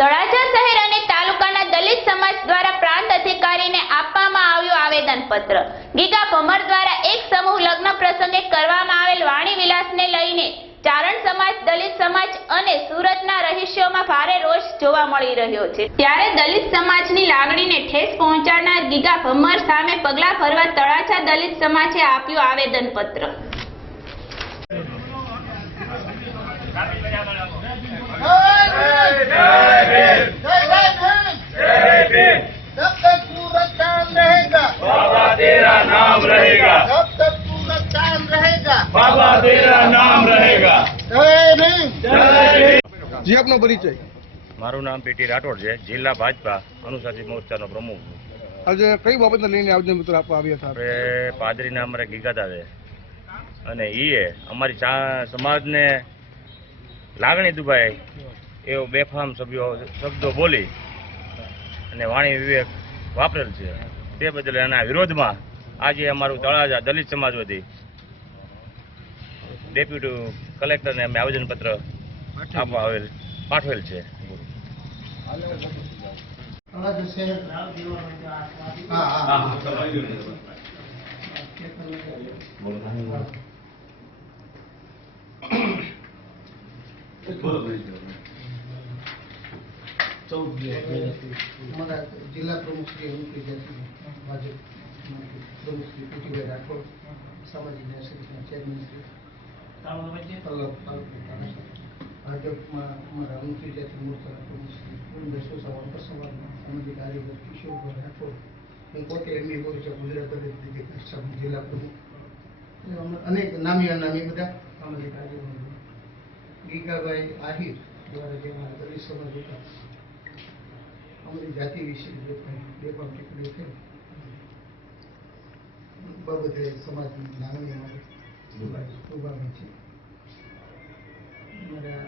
તળાજા શહેર અને તાલુકાના દલિત સમાજ દ્વારા પ્રાંત અધિકારીને આપવામાં આવ્યું આવેદનપત્ર। ગીગા ભમર દ્વારા એક સમૂહ લગ્ન પ્રસંગે કરવામાં આવેલ વાણી વિલાસને લઈને ચારણ સમાજ, દલિત સમાજ અને સુરતના રહીશોમાં ભારે રોષ જોવા મળી રહ્યો છે। ત્યારે દલિત સમાજની લાગણીને ઠેસ પહોંચાડનાર ગીગા ભમર સામે પગલાં ભરવા તળાજા દલિત સમાજે આપ્યું આવેદનપત્ર। जब तक सूरज चांद रहेगा बाबा तेरा नाम रहेगा, जब तक सूरज चांद रहेगा बाबा तेरा नाम रहेगा। जय भीम। जी आपनो परिचय? मारू नाम पीटी राठोड है, जिला भाजपा अनुसूचित मोर्चा नो प्रमुख। आज कई बाबत लईने आवेदनपत्र आपवा આવ્યા હતા? આપણે પાદરીના અમારે ગીગાતા છે અને ઈએ અમારી સમાજને લાગણી દુભાય એવો બેફામ શબ્દો બોલી અને વાણી વિવેક વાપરેલ છે। તે બદલ એના વિરોધમાં આજે અમારું તળાજા દલિત સમાજ વતી ડેપ્યુટી કલેક્ટરને અમે આવેદનપત્ર આપવા પાઠવેલ છે। हमारा जिला प्रमुख श्री उनकी जैसी भाजपा प्रमुख श्री पीटी राठौड़, सामाजिक न्याय समितिના ચેરમેન શ્રી ભાજપમાં અમારા અનુસૂચિત મોરચાના પ્રમુખ શ્રી પૂર્ણેશ્વર વાંકર સમાજના સામાજિક કાર્યકર કિશોરભાઈ રાઠોડ, હું પોતે એમની મોરચા ગુજરાત જિલ્લા પ્રમુખ, અનેક નામી અનામી બધા સામાજિક કાર્યકરો, ગીગાભાઈ આહિર દ્વારા જે અમારા દલિત સમાજ હતા અમારી જાતિ વિશે જે કંઈ બેફામ ટિપ્પણી થઈ બાબતે સમાજની લાગણી અમારી દુભાવી છે। અમારા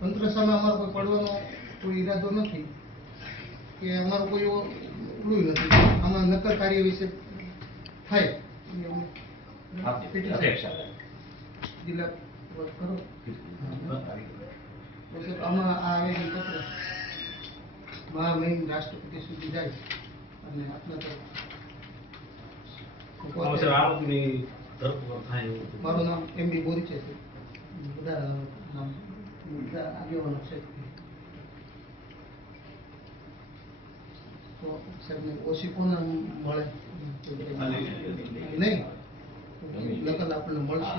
તંત્ર સામે અમારો કોઈ પડવાનો કોઈ ઈરાદો નથી કે અમારું કોઈ ઓલું નથી, આમાં નક્કર કાર્ય વિશે થાય જિલ્લા કરો આમાં આ આવેદનપત્ર મહામહિમ રાષ્ટ્રપતિ સુધી જાય અને આપણા મારું નામ એમડી બોરીચે છે, બધા નામ બધા આગેવાનો છે, તો સાહેબને ઓછી કોને મળે નહીં, નકલ આપણને મળશે।